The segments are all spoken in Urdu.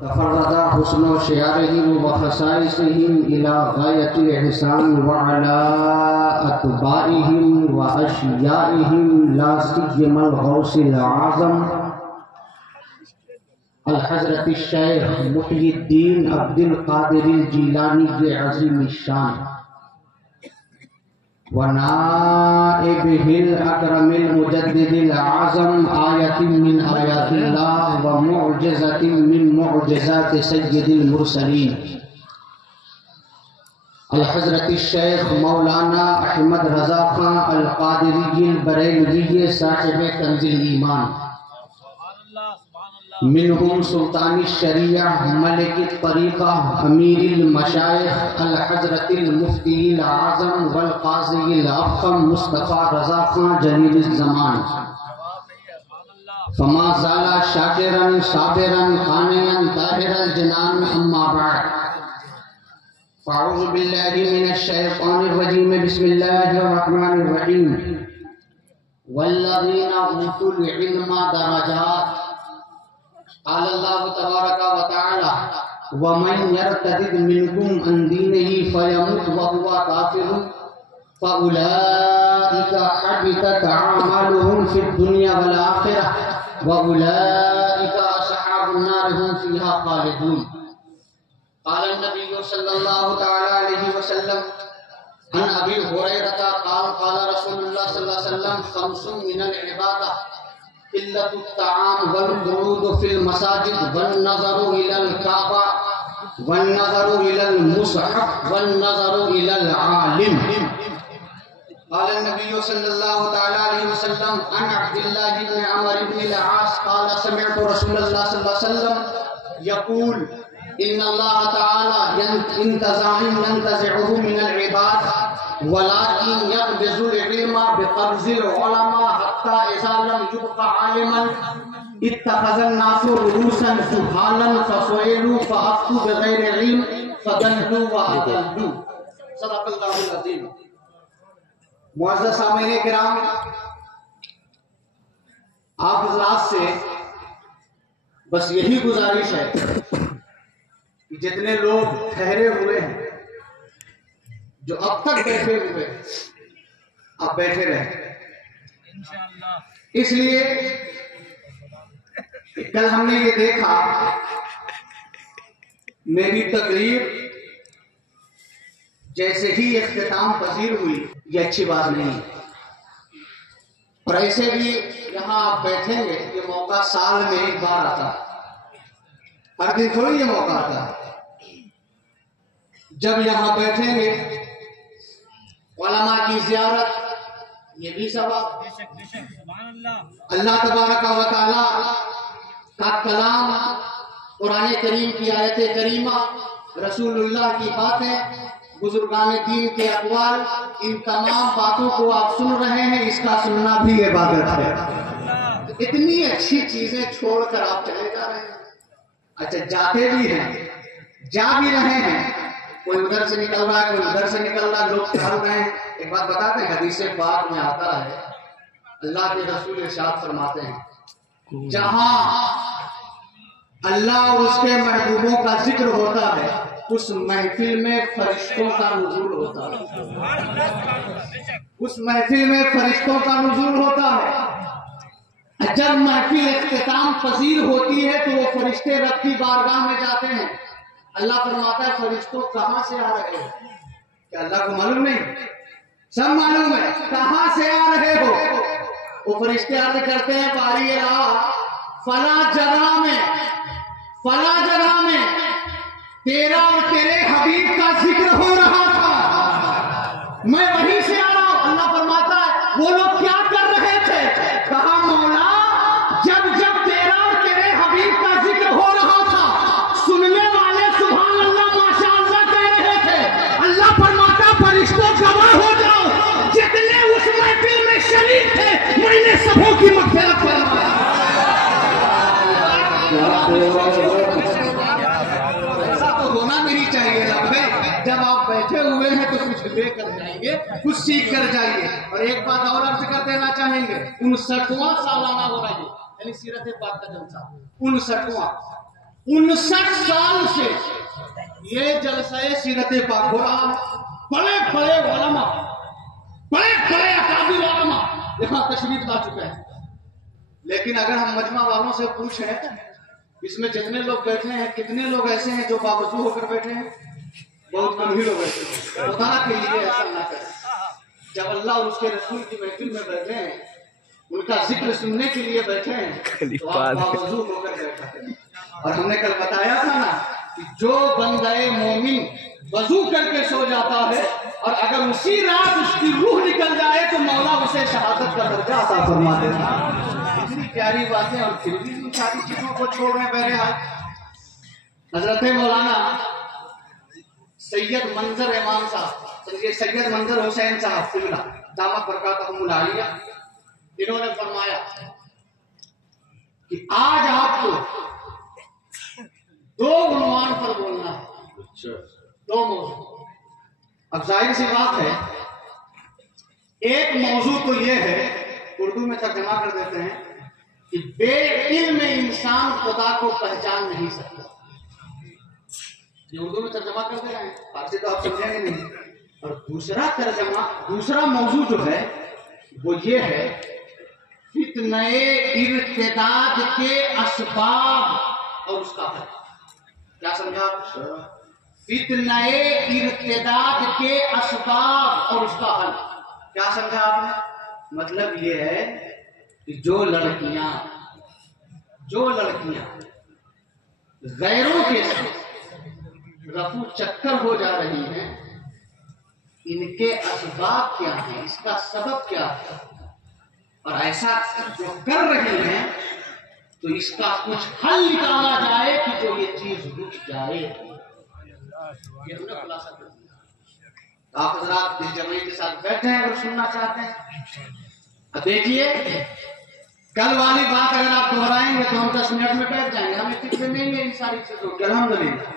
تفرد حسن شعارهم وخصائصهم إلى غاية الإحسان وعلى أتباعهم وأشيائهم لا سيما الغوث الأعظم الحضرت الشیخ محی الدین عبد القادر الجیلانی عظیم الشان ونائبه الأكرم المجدد الأعظم آية من آيات الله ومعجزة من معجزات سيد المرسلين الحضرت الشیخ مولانا احمد رضا خان القادری البریلوی صاحب کنز ایمان منهم سلطان الشریعہ ملک الطریقہ امیر المشائخ الحضرت المفتی الاعظم والقاضی الافخم مصطفیٰ رضا خان جلیل الزمان فما زال شاکرا صابرا قانعا طاہر الجنان اما بعد فاعوذ باللہ من الشیطان الرجیم بسم اللہ الرحمن الرحیم والذین اوتوا العلم درجات قال اللہ تبارک و تعالی ومن یرتد منکم عن دینہ فیمت وهو کافر فاولئک حبطت اعمالهم فی الدنیا والآخرہ واولئک اصحاب النار هم فیہا خالدون قال النبی صلی اللہ تعالی علیہ وسلم عن ابی ہریرہ قال قال رسول اللہ صلی اللہ علیہ وسلم خمس من العبادہ قلت الطعام والقعود في المساجد والنظر إلى الكعبة والنظر إلى المصحف والنظر إلى العالم قال النبي صلى الله تعالى عليه وسلم عن عبد الله بن عمرو بن العاص قال سمعت رسول الله صلى الله عليه وسلم يقول إن الله تعالى ينتزعه من العباد ولكن يقبض العلم بقبض العلماء حتى إذا لم يبق عالما اتخذ الناس رؤوسا جهالا فسئلوا فأفتوا بغير علم فضلوا وأضلوا صدق اللہ العظیم. معزز سامعین کرام، آپ حضرات سے بس یہی گزارش ہے کہ جتنے لوگ ٹھہرے ہوئے ہیں، جو اب تک بیٹھے ہوئے اب بیٹھے رہیں. اس لیے کل ہم نے یہ دیکھا میری تقریر جیسے ہی اختتام پذیر ہوئی، یہ اچھی بات نہیں. اور ایسے بھی یہاں آپ بیٹھیں گے، یہ موقع سال میں ایک بار آتا، ہر دن تھوڑی یہ موقع آتا. جب یہاں بیٹھیں گے علماء کی زیارت، یہ بھی ثواب. اللہ تبارک و تعالی کا کلام، قرآن کریم کی آیت کریمہ، رسول اللہ کی باتیں، بزرگان دین کے اقوال، ان تمام باتوں کو آپ سن رہے ہیں. اس کا سننا بھی عبادت ہے. اتنی اچھی چیزیں چھوڑ کر آپ چلے جا رہے ہیں. اچھا، جاتے بھی ہیں، جا بھی رہے ہیں، کوئی ادھر سے نکل رہا ہے، کوئی ادھر سے نکل رہا ہے، لوگ چل رہے ہیں. ایک بات بتاتے ہیں، حدیث پاک میں آتا ہے، اللہ کے رسول ارشاد فرماتے ہیں جہاں اللہ اور اس کے محبوبوں کا ذکر ہوتا ہے اس محفل میں فرشتوں کا نزول ہوتا ہے. اس محفل میں فرشتوں کا نزول ہوتا ہے. جب محفل اختتام پذیر ہوتی ہے تو وہ فرشتے رب کی بارگاہ میں جاتے ہیں. اللہ فرماتا ہے فرشتوں کہاں سے آ رہے ہو؟ کیا اللہ کو معلوم نہیں؟ سب معلوم ہے. کہاں سے آ رہے ہو؟ وہ فرشتے عرض کرتے ہیں باری الہ فلاں جگہ میں تیرا اور تیرے حبیب کا ذکر ہو رہا تھا، میں وہیں سے آ رہا ہوں. اللہ فرماتا ہے وہ لوگ کیا کر رہے تھے؟ کہا مولا جب تیرا اور تیرے حبیب کا ذکر ہو رہا تھا، سننے والے سبحان اللہ ماشاء اللہ کہہ رہے تھے. اللہ فرماتا فرشتوں گواہ ہو جاؤ، جتنے اس محفل میں شریک تھے میں نے سبوں کی مغفرت فرمایا. ایسا تو ہونا بھی نہیں چاہیے نا. جب آپ بیٹھے ہوئے ہیں تو کچھ لے کر جائیں گے، کچھ سیکھ کر جائیے. اور ایک بات اور عرض کر دینا چاہیں گے، 59واں سالانہ ہو رہا ہے یعنی سیرت پاک کا جلسہ 59واں. 59 سال سے یہ جلسہ سیرت پاک ہو رہا ہے. بڑے بڑے علماء، بڑے بڑے اکابر علماء یہاں تشریف لا چکے ہیں. لیکن اگر ہم مجمع والوں سے پوچھیں اس میں جتنے لوگ بیٹھے ہیں کتنے لوگ ایسے ہیں جو باوضو ہو کر بیٹھے ہیں؟ بہت کم ہی لوگ ایسے ہیں. خدا کے لیے ایسا نہ کریں. جب اللہ اور اس کے رسول کی محفل میں بیٹھے ہیں، ان کا ذکر سننے کے لیے بیٹھے ہیں، تو آپ باوضو ہو کر بیٹھا کریں. اور ہم نے کل بتایا تھا نا کہ جو بندہ مومن وضو کر کے سو جاتا ہے اور اگر اسی رات اس کی روح نکل جائے تو مولا اسے شہادت کا درجہ عطا فرما دیتا ہے. اتنی پیاری باتیں اور پھر بھی ان ساری چیزوں کو چھوڑ رہے ہیں بہرحال. حضرت مولانا سید منظر امام صاحب، سید منظر حسین صاحب قبلہ دامت برکاتہم العالیہ، انہوں نے فرمایا کہ آج آپ کو 2 عنوان پر بولنا ہے، 2 موضوع. اب ظاہر سی بات ہے، ایک موضوع تو یہ ہے، اردو میں ترجمہ کر دیتے ہیں کہ بے علم انسان خدا کو پہچان نہیں سکتا. یہ اردو میں ترجمہ کر دے رہے ہیں، فارسی تو آپ سمجھیں گے نہیں. اور دوسرا موضوع جو ہے وہ یہ ہے فتنہ ارتداد کے اسباب اور اس کا حل. کیا سمجھا؟ فتنہ ارتداد کے اسباب اور اس کا حل. کیا سمجھا آپ نے؟ مطلب یہ ہے کہ جو لڑکیاں غیروں کے ساتھ رفو چکر ہو جا رہی ہیں، ان کے اسباب کیا ہیں، اس کا سبب کیا ہے، اور ایسا جو کر رہی ہیں تو اس کا کچھ حل نکالا جائے کہ جو یہ چیز رک جائے. یہ ہم نے خلاصہ کر دیا. آپ حضرات دل جمعی کے ساتھ بیٹھے ہیں اگر سننا چاہتے ہیں. اب دیکھیے کل والی بات اگر آپ دہرائیں گے تو ہم 10 منٹ میں بیٹھ جائیں گے، ہمیں فکر نہیں ہے ان ساری چیزوں کی. الحمدللہ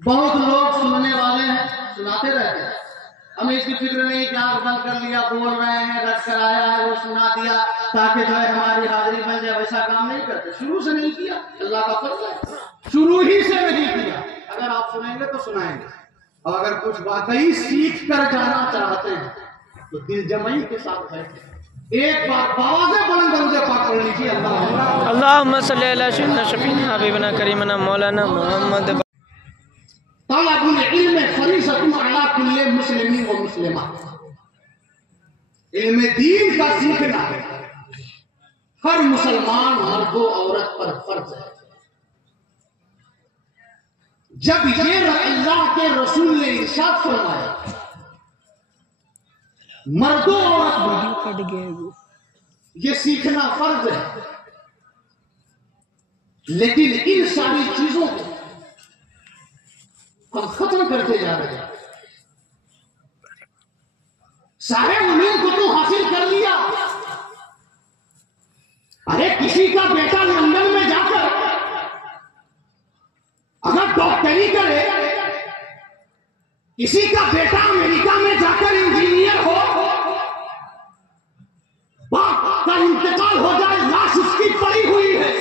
بہت لوگ سننے والے ہیں، سناتے رہتے ہیں، ہمیں اس کی فکر نہیں کہ آنکھ بند کر لیا، بول رہے ہیں، رٹ کر آیا ہے وہ سنا دیا تاکہ جو ہے ہماری حاضری بن جائے. ویسا کام نہیں کرتے. شروع سے نہیں کیا، اللہ کا فضل ہے، شروع ہی سے نہیں کیا. اگر آپ سنیں گے تو سنائیں گے، اور اگر کچھ واقعی سیکھ کر جانا چاہتے ہیں تو دل جمعی کے ساتھ بیٹھے. ایک بار باوازیں بلند درود پاک پڑھ لیجیے. اللہم صلی علی سیدنا شفیعنا حبیبنا کریمنا مولانا محمد. طلب العلم فریضۃ علی کل مسلم و مسلمہ. علم دین کا سیکھنا ہر مسلمان مرد و عورت پر فرض ہے. جب یہ اللہ کے رسول نے ارشاد فرمایا مرد و عورت یہ سیکھنا فرض ہے، لیکن ان ساری چیزوں کو ہم ختم کرتے جا رہے ہیں. سارے علوم کو تو حاصل کر لیا. ارے کسی کا بیٹا لندن میں جا کر اگر ڈاکٹری کرے، کسی کا بیٹا امریکہ میں جا کر انجینئر ہو، باپ کا انتقال ہو جائے، لاش اس کی پڑی ہوئی ہے،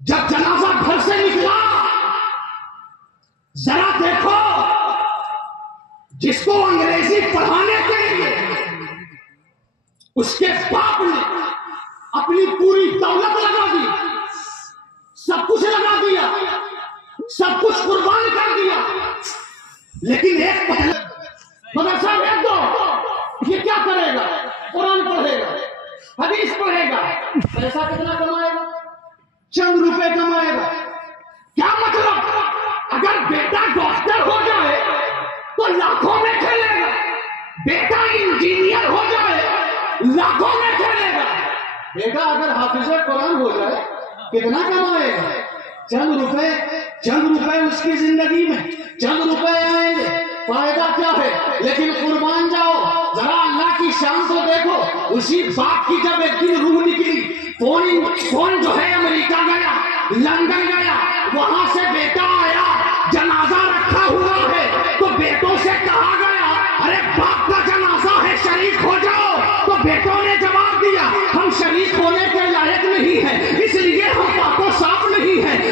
جب جنازہ گھر سے نکلا ذرا دیکھو جس کو انگریزی پڑھانے کے لیے اس کے باپ نے اپنی پوری دولت لگا دی، سب کچھ لگا دیا، سب کچھ قربان کر دیا، لیکن ایک مدرسہ بھیج دو، یہ کیا کرے گا؟ قرآن پڑھے گا، حدیث پڑھے گا، پیسہ کتنا کمائے گا؟ چند روپے کمائے گا. کیا مطلب؟ اگر بیٹا ڈاکٹر ہو جائے تو لاکھوں میں کھیلے گا، بیٹا انجینئر ہو جائے لاکھوں میں کھیلے گا. بیٹا اگر حافظ قرآن ہو جائے کتنا کمائے گا؟ چند روپے اس کی زندگی میں چند روپے آئیں گے، فائدہ کیا ہے؟ لیکن قربان جاؤ، ذرا اللہ کی شان کو دیکھو. اسی باپ کی جب ایک دن روح نکلی، کون جو ہے امریکہ گیا، لندن گیا، وہاں سے بیٹا آیا، جنازہ رکھا ہوا ہے تو بیٹوں سے کہا گیا ارے باپ کا جنازہ ہے شریک ہو جاؤ، تو بیٹوں نے جواب دیا ہم شریک ہونے کے لائق نہیں ہیں، اس لیے ہم پاک و صاف نہیں ہیں.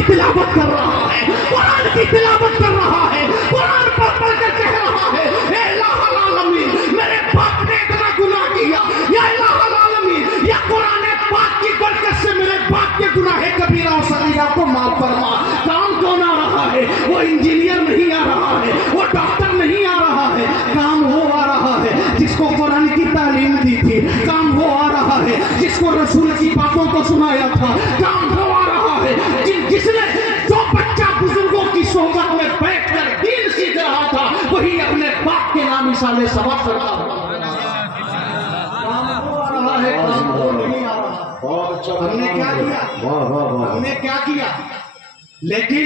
کی تلاوت کر رہا ہے، قرآن کی تلاوت کر رہا ہے، قرآن پڑھ پڑھ کر کہہ رہا ہے اے الہ العالمین میرے باپ نے اتنا گناہ کیا، یا الہ العالمین یا قرآن پاک کی برکت سے میرے باپ کے گناہ کبیرہ و صغیرہ کو معاف فرما۔ کام کون آ رہا ہے؟ وہ انجینئر نہیں آ رہا ہے، وہ ڈاکٹر نہیں آ رہا ہے، کام وہ آ رہا ہے جس کو قرآن کی تعلیم دی تھی، کام وہ آ رہا ہے جس کو رسول کی باتوں کو سنایا تھا، کام وہ آ رہا ہے جس نے جو بچہ بزرگوں کی صحبت میں بیٹھ کر دین سیکھ رہا تھا وہی اپنے باپ کے نام مثال سبق کرتا ہوا۔ کام وہ آ رہا ہے، کام وہ نہیں آ رہا۔ ہم نے کیا کیا؟ ہم نے کیا کیا؟ لیکن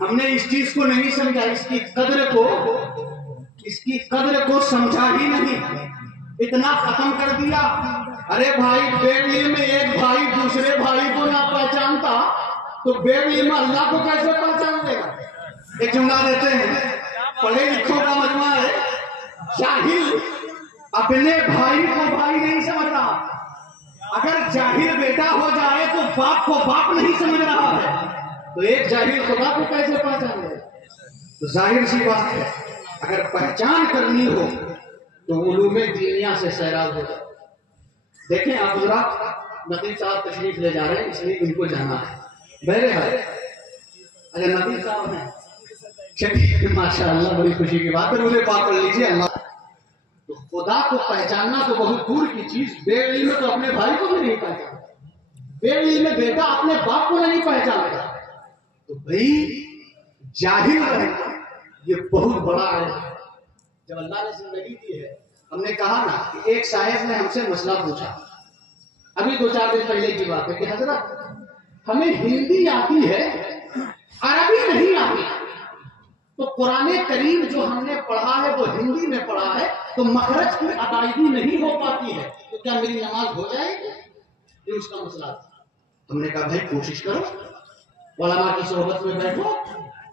ہم نے اس چیز کو نہیں سمجھا، اس کی قدر کو سمجھا ہی نہیں، اتنا ختم کر دیا۔ ارے بھائی بے علم میں ایک بھائی دوسرے بھائی کو نہ پہچانتا تو بے علم اللہ کو کیسے پہچان دے گا؟ ایک جملہ دیتے ہیں، پڑھے لکھوں کا مجمع ہے، جاہل اپنے بھائی کو بھائی نہیں سمجھ رہا، اگر جاہل بیٹا ہو جائے تو باپ کو باپ نہیں سمجھ رہا ہے، تو ایک جاہل خدا کو کیسے پہچان دے؟ تو ظاہر سی بات ہے اگر پہچان کرنی ہو تو علوم دینیا سے سیراب ہو جائے۔ دیکھیں آپ حضرات نقیب صاحب تشریف لے جا رہے ہیں، اس لیے ان کو جانا ہے۔ بہرحال اگر نقیب صاحب ہیں چلیے ماشاء اللہ بڑی خوشی کی بات ہے، مجھے پاک کر لیجیے۔ اللہ تو خدا کو پہچاننا تو بہت دور کی چیز، بے علم تو اپنے بھائی کو بھی نہیں پہچانتا، بے علم بیٹا اپنے باپ کو نہیں پہچانتا، تو بھائی جاہل رہنا یہ بہت بڑا ہے۔ جب اللہ نے زندگی دی ہے، ہم نے کہا نا کہ ایک صاحب نے ہم سے مسئلہ پوچھا، ابھی 2-4 دن پہلے کی بات ہے کہ حضرت ہمیں ہندی آتی ہے عربی نہیں آتی، تو قرآن کریم جو ہم نے پڑھا ہے وہ ہندی میں پڑھا ہے تو مخرج کی ادائیگی نہیں ہو پاتی ہے، تو کیا میری نماز ہو جائے گی؟ یہ اس کا مسئلہ تھا۔ ہم نے کہا بھائی کوشش کرو، علماء کی صحبت میں بیٹھو،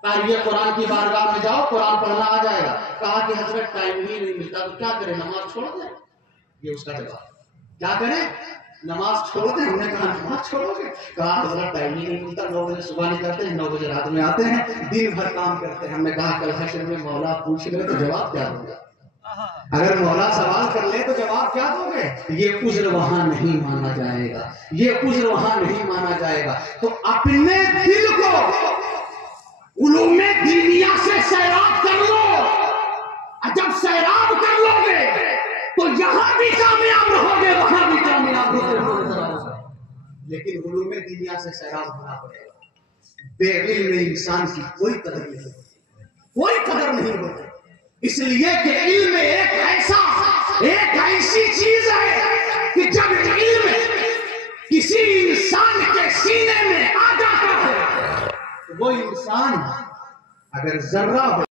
قاری قرآن کی بارگاہ میں جاؤ، قرآن پڑھنا آ جائے گا۔ کہا کہ حضرت ٹائم ہی نہیں ملتا، تو کیا کریں نماز چھوڑ دیں؟ یہ اس کا جواب، کیا کریں نماز چھوڑ دیں؟ ہم نے کہا نماز چھوڑو گے؟ کہا حضرت ٹائم ہی نہیں ملتا، 9 بجے صبح نکلتے ہیں، 9 بجے رات میں آتے ہیں، دن بھر کام کرتے ہیں۔ ہم نے کہا کل حشر میں مولا پوچھ لے تو جواب کیا دوں گا؟ اگر مولا سوال کر لے تو جواب کیا دو گے؟ یہ عذر وہاں نہیں مانا جائے گا، یہ عذر وہاں نہیں مانا جائے گا۔ تو اپنے دل کو علوم دینیا سے سیراب کر لو، جب سیراب کر لو گے تو یہاں بھی کامیاب رہو گے، وہاں بھی کامیاب رہو گے، لیکن علوم دینیا سے سیراب ہونا پڑے گا۔ بے علم انسان کی کوئی قدر نہیں ہوتی، کوئی قدر نہیں ہوتی، اس لیے کہ علم ایک ایسی چیز ہے کہ جب علم کسی انسان کے سینے میں آ جاتا ہے وہ انسان اگر ذرہ